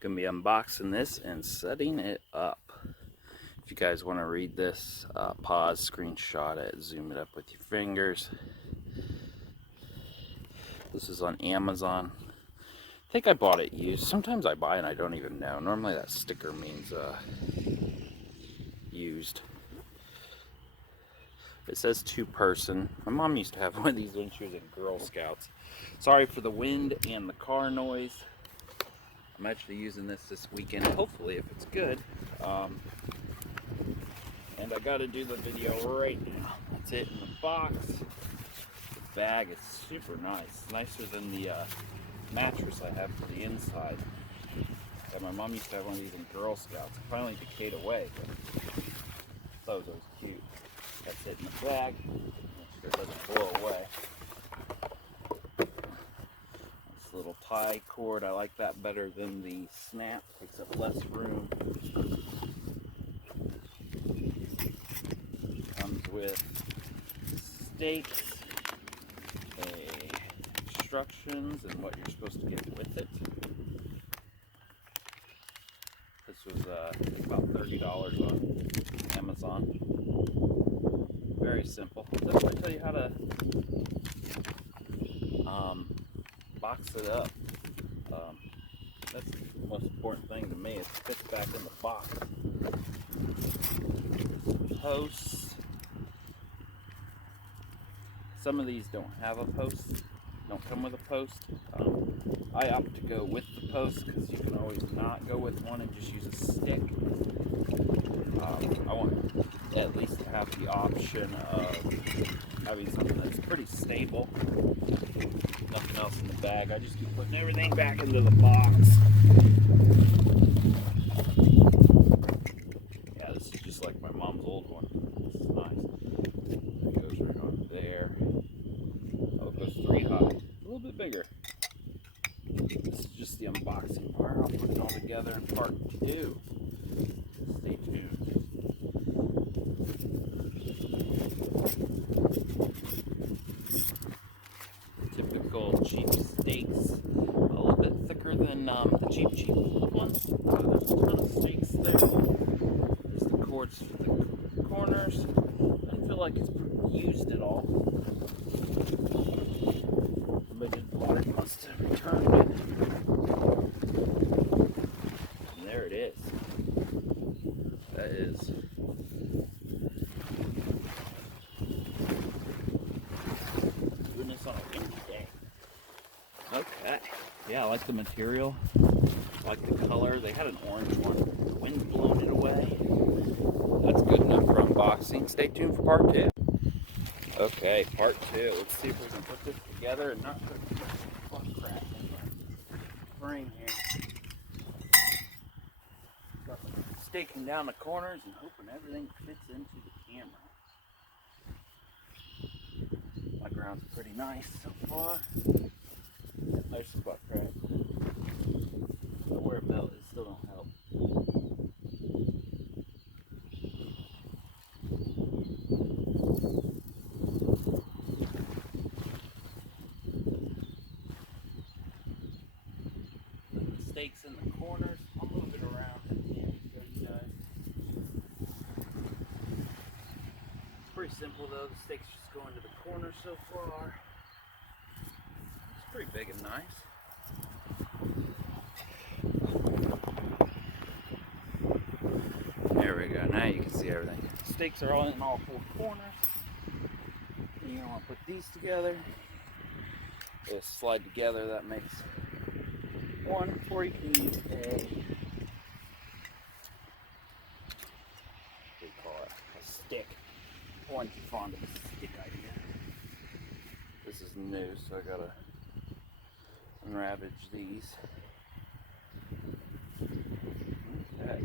Gonna be unboxing this and setting it up. If you guys want to read this, pause, screenshot it, zoom it up with your fingers. This is on Amazon. I think I bought it used. Sometimes I buy and I don't even know. Normally that sticker means used. It says 2-person. My mom used to have one of these when she was in Girl Scouts. Sorry for the wind and the car noise. I'm actually using this weekend, hopefully, if it's good. And I got to do the video right now. That's it in the box. The bag is super nice. Nicer than the mattress I have for the inside. Yeah, my mom used to have one of these in Girl Scouts. It finally decayed away, but I thought it was always cute. That's it in the bag. Make sure it doesn't blow away. This little tie cord, I like that better than the snap. Takes up less room. Comes with stakes, instructions, and what you're supposed to get with it. This was about $30 on Amazon. Very simple. I'll definitely tell you how to box it up. That's the most important thing to me. It fits back in the box. Posts. Some of these don't have a post. Don't come with a post. I opt to go with the post because you can always not go with one and just use a stick. I want at least to have the option of having something that's pretty stable. Nothing else in the bag. I just keep putting everything back into the box. Yeah, this is just like my mom's old one. This is nice. It goes right on there. Oh, it goes 3 high. A little bit bigger. This is just the unboxing part. I'll put it all together in part 2. Stay tuned. Typical cheap steaks. A little bit thicker than the cheap ones. There's a ton of steaks there. There's the cords for the corners. I feel like it's used at all. Somebody must have returned it. And there it is. That is goodness on a windy day. Okay. Yeah, I like the material. I like the color. They had an orange one. The wind blown it away. That's good enough for unboxing. Stay tuned for part 2. Okay, part 2. Let's see if we can put this together and not put too much fuck crap in the frame here. Staking down the corners and hoping everything fits into the camera. My ground's pretty nice so far. There's some butt crack. I wear a belt, it still don't help. Stakes in the corners. I'll move it around and show you guys. Pretty simple though. The stakes just go into the corner so far. It's pretty big and nice. There we go. Now you can see everything. Stakes are all in all 4 corners. And you want to put these together. They slide together. That makes one, or you can use a stick. I wasn't too fond of the stick idea. This is new, so I gotta unravage these. Okay.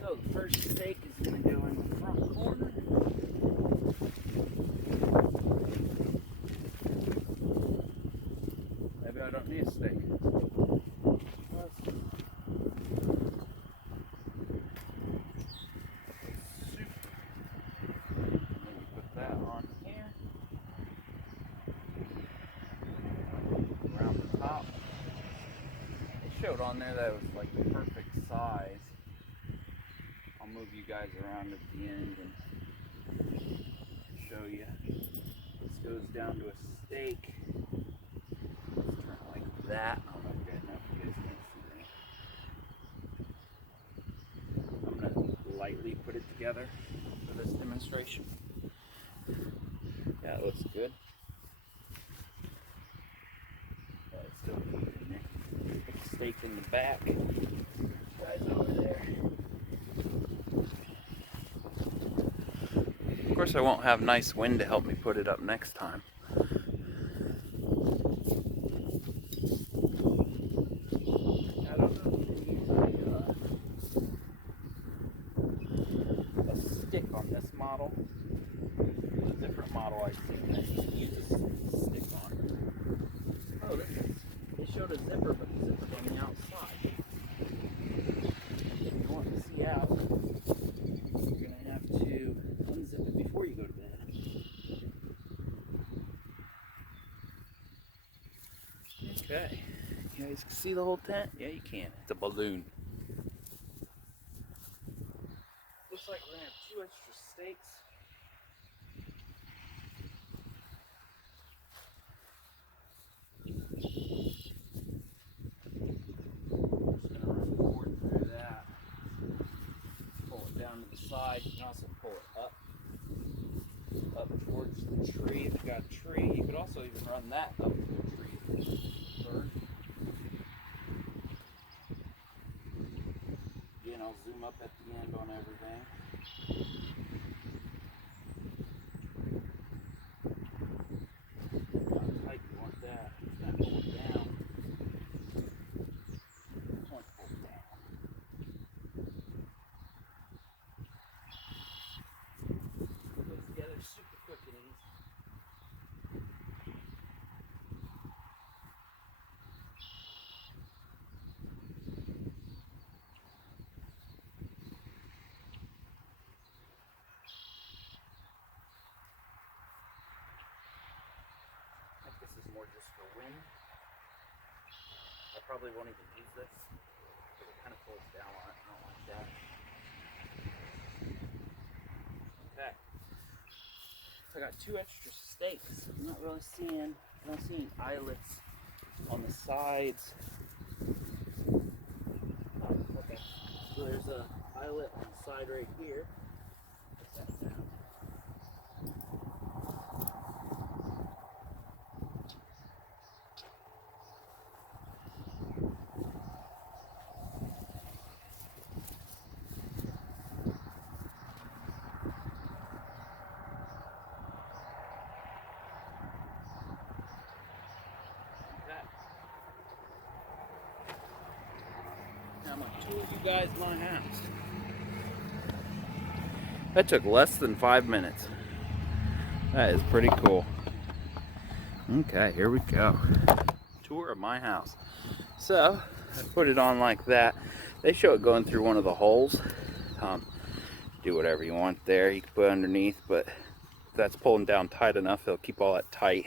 So the first stake is gonna go in the front corner. Maybe I don't need a stake. showed on there that it was like the perfect size. I'll move you guys around at the end and show you. This goes down to a stake. Let's turn it like that. I don't know if you guys can't see that. I'm going to lightly put it together for this demonstration. Yeah, it looks good. Yeah, it's still good in there. Put the stake in the back. Guys over there. Of course, I won't have nice wind to help me put it up next time. I don't know if you use a stick on this model. A different model I've seen that uses a stick on. Oh, they showed a zipper, but the zipper's on the outside. If you want to see out, you're going to have to unzip it before you go to bed. Okay, you guys can see the whole tent? Yeah, you can. It's a balloon. Looks like we're going to have 2 extra stakes. Down to the side. You can also pull it up towards the tree. If you've got a tree, you could also even run that up to a tree. Again, I'll zoom up at the end on everything. How tight you want that? Just kind of pull it down. Pull it down. Super quick and easy. I think this is more just for wind. I probably won't even use this because it kind of pulls down on it. I don't like that. Okay. I got 2 extra stakes. I'm not really seeing, I don't see any eyelets on the sides. Oh, okay. So there's a eyelet on the side right here. What's that sound? I'm going to tour you guys my house. That took less than 5 minutes. That is pretty cool. Okay, here we go. Tour of my house. So, I put it on like that. They show it going through one of the holes. Do whatever you want there. You can put it underneath, but if that's pulling down tight enough, it'll keep all that tight.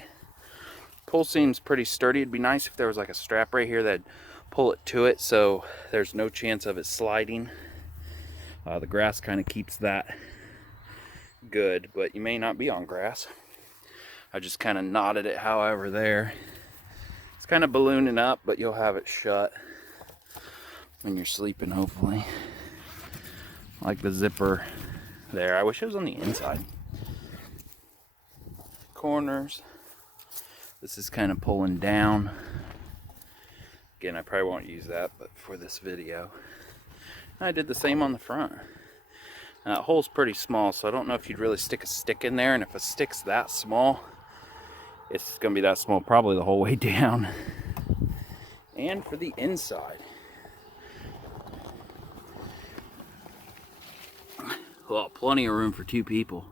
Pole seems pretty sturdy. It'd be nice if there was like a strap right here that'd pull it to it so there's no chance of it sliding. The grass kind of keeps that good, but you may not be on grass. I just kind of knotted it however there. It's kind of ballooning up, but you'll have it shut when you're sleeping, hopefully. Like the zipper there. I wish it was on the inside. Corners. This is kind of pulling down. Again, I probably won't use that, but for this video. I did the same on the front. Now, that hole's pretty small, so I don't know if you'd really stick a stick in there, and if a stick's that small, it's gonna be that small probably the whole way down. And for the inside. Well, plenty of room for 2 people.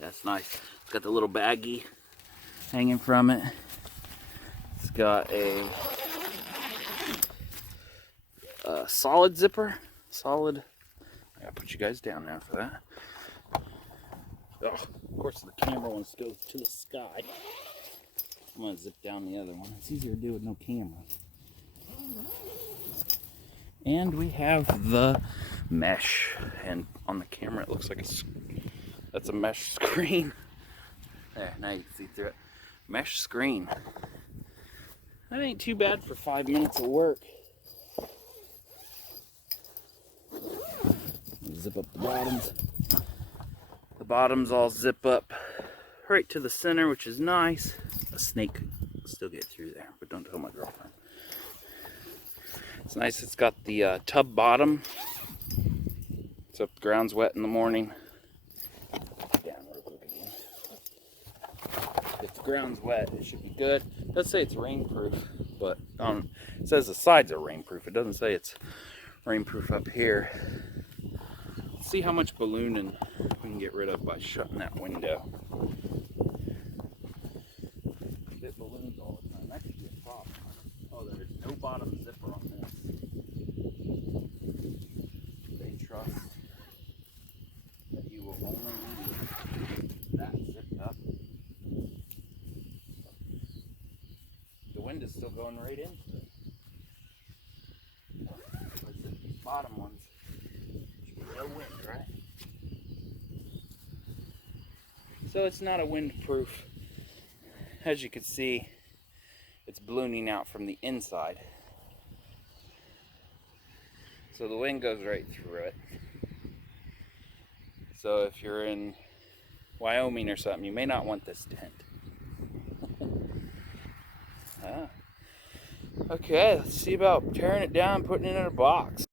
That's nice. It's got the little baggie hanging from it. It's got a solid zipper. Solid. I gotta put you guys down now for that. Oh, of course, the camera wants to go to the sky. I'm going to zip down the other one. It's easier to do with no camera. And we have the mesh. And on the camera it looks like that's a mesh screen. There, now you can see through it. Mesh screen. That ain't too bad for 5 minutes of work. Zip up the bottoms. The bottoms all zip up right to the center, which is nice. A snake could still get through there, but don't tell my girlfriend. It's nice. It's got the tub bottom. So if the ground's wet in the morning, down real quick again. If the ground's wet, it should be good. It does say it's rainproof, but it says the sides are rainproof. It doesn't say it's rainproof up here. Let's see how much ballooning we can get rid of by shutting that window. It balloons all the time. That could be a problem. Oh, there is no bottom zipper on this. They trust that you will only need that zipped up. The wind is still going right into it. These bottom ones should be no wind, right? So it's not a windproof. As you can see, it's ballooning out from the inside. So the wind goes right through it. So if you're in Wyoming or something, you may not want this tent. Okay, let's see about tearing it down and putting it in a box.